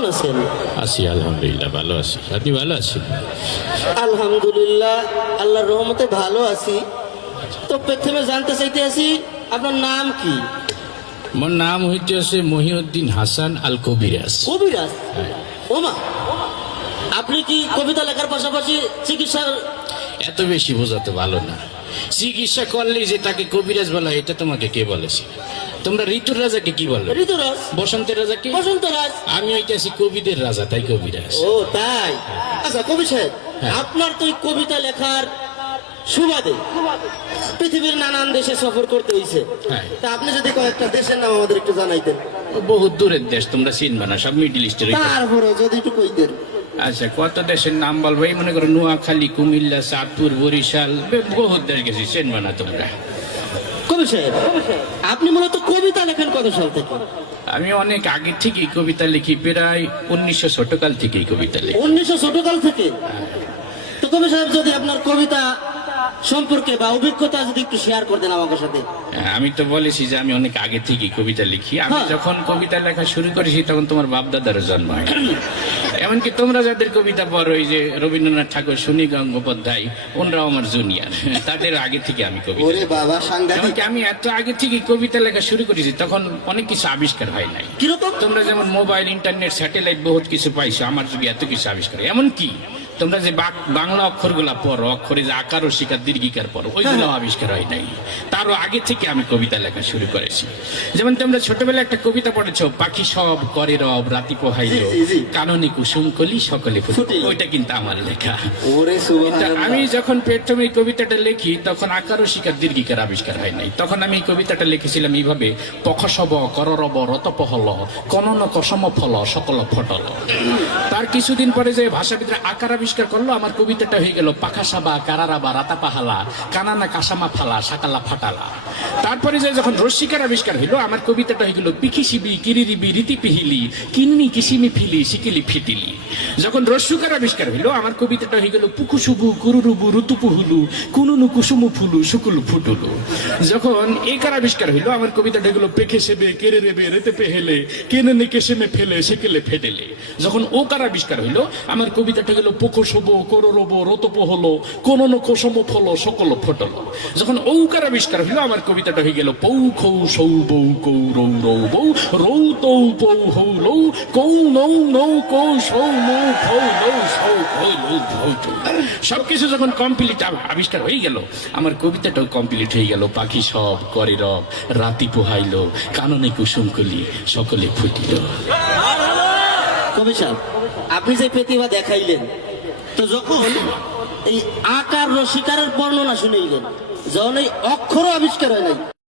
কেমন আছেন? আছি আলহামদুলিল্লাহ, ভালো আছি। আপনি ভালো আছেন? আলহামদুলিল্লাহ, আল্লাহর রহমতে ভালো আছি। তো প্রথমে জানতে চাইতে আছি, আপনার নাম কি? আমার নাম হইতেছে মহিউদ্দিন হাসান আল কবিরাজ। কবিরাজ? ওমা, আপনি কি কবিতা লেখার পাশাপাশি চিকিৎসার? এত বেশি বোঝাতে ভালো না। চিকিৎসা করলেই যে তাকে কবিরাজ বলা, এটা তোমাকে কে বলেছে? তোমরা ঋতুর রাজাকে কি বলো? ঋতুরাজ। বসন্তের রাজাকে? বসন্তরাজ। আমি হইতেছি কবিদের রাজা, তাই কবিরাজ। ও তাই? আচ্ছা কবি সাহেব, হ্যাঁ। আপনার তো এই কবিতা লেখার সুবাদে পৃথিবীর নানান দেশে সফর করতে হয়েছে। হ্যাঁ। তা আপনি যদি কয়েকটা দেশের নাম আমাদের একটু জানাইতেন। বহুত দূরের দেশ, তোমরা চিনবা না, সব মিডিল ইস্টের। তারপরে যদি একটু কইতেন। আচ্ছা, কত দেশের নাম বলবো? এই মনে করো নোয়াখালী, কুমিল্লা, চাঁদপুর, বরিশাল, বহুত দেশ গেছি, চিনবা না তোমরা। কবি সাহেব, আপনি মূলত কবিতা লেখেন কত সাল থেকে? আমি অনেক আগে থেকেই কবিতা লিখি, প্রায় 1900 ছোটকাল থেকেই কবিতা লিখি। 1900 ছোটকাল থেকে? তো কবি সাহেব, যদি আপনার কবিতা সম্পর্কে বা অভিজ্ঞতা যদি একটু শেয়ার করতেন আমাদের সাথে। হ্যাঁ, আমি তো বলেছি যে আমি অনেক আগে থেকেই কবিতা লিখি। আমি যখন কবিতা লেখা শুরু করেছি তখন তোমার বাপ দাদারও জন্ম হয়। এমনকি তোমরা যাদের কবিতা পড়ো, এই যে রবীন্দ্রনাথ ঠাকুর, সুনী গঙ্গোপাধ্যায়, ওনরাও আমার জুনিয়র। তাদের আগে থেকে আমি কবিতা। ওরে বাবা, সাংঘাতিক। এমনকি আমি এত আগে থেকে কবিতা লেখা শুরু করেছি, তখন অনেক কিছু আবিষ্কার হয় নাই। কিরকম? তোমরা যেমন মোবাইল, ইন্টারনেট, স্যাটেলাইট বহুত কিছু পাইছো, আমার যুগে এত কিছু আবিষ্কার। এমনকি তোমরা যে বাংলা অক্ষরগুলা পড়ো, অক্ষরে যে আকার ও শিকার দীর্ঘিকার পড়ো, ওইগুলো আবিষ্কার হয় নাই। তারও আগে থেকে আমি কবিতা লেখা শুরু করেছি। যেমন তোমরা ছোটবেলায় একটা কবিতা পড়েছো, পাখি সব করে রব, রাতি পোহাইল, কাননে কুসুম কলি সকলে ফুটে। ওইটা কিন্তু আমার লেখা। ওরে সুবহানাল্লাহ। আমি যখন প্রথমে এই কবিতাটা লিখি, তখন আকার ও শিকার দীর্ঘিকার আবিষ্কার হয় নাই। তখন আমি এই কবিতাটা লিখেছিলাম এইভাবে: পখসব কররব রতপহল, কনন কসম ফল সকল ফটল। তার কিছুদিন পরে যে ভাষাবিদরা আকার আবিষ্কার করলো, আমার কবিতাটা হয়ে গেল পাখাসাবা কারারাবা রাতা পাহালা, কানানা কাসামা ফালা সাকালা ফাটালা। তারপরে যে যখন রস্যিকার আবিষ্কার হইলো, আমার কবিতাটা হয়ে গেল পিখিসিবি কিরিরিবি রীতি পিহিলি, কিন্নি কিসিমি ফিলি সিকিলি ফিটিলি। যখন রস্যুকার আবিষ্কার হইলো, আমার কবিতাটা হয়ে গেল পুকুসুবু কুরুরুবু ঋতুপুহুলু, কুনুনু কুসুমু ফুলু শুকুলু ফুটুলু। যখন একার আবিষ্কার হইলো, আমার কবিতাটা হয়ে গেল পেখে সেবে কেড়ে রেবে রেতে পেহেলে, কেনে নে কেসেমে ফেলে সেকেলে ফেটেলে। যখন ওকার আবিষ্কার হইলো, আমার কবিতাটা গেল পোকসব কররব রতপ হলো, কোনন কোসম ফল সকল ফটল। যখন ঔকার আবিষ্কার হইলো, আমার কবিতাটা হয়ে গেল পৌ খৌ সৌ বৌ কৌ রৌ রৌ বৌ, রৌ তৌ পৌ হৌ লৌ, কৌ নৌ নৌ কৌ সৌ মৌ খৌ লৌ সৌ খৌ লৌ ধৌ চৌ। সবকিছু যখন কমপ্লিট আবিষ্কার হয়ে গেল, আমার কবিতাটাও কমপ্লিট হয়ে গেল। পাখি সব করে রব, রাতি পোহাইল, কাননে কুসুম কলি সকলে ফুটিল। কবি সাহেব, আপনি যে প্রতিভা দেখাইলেন, তো যখন এই আকার রসিকারের বর্ণনা শুনেইলেন, যখন এই অক্ষর আবিষ্কার হয় নাই,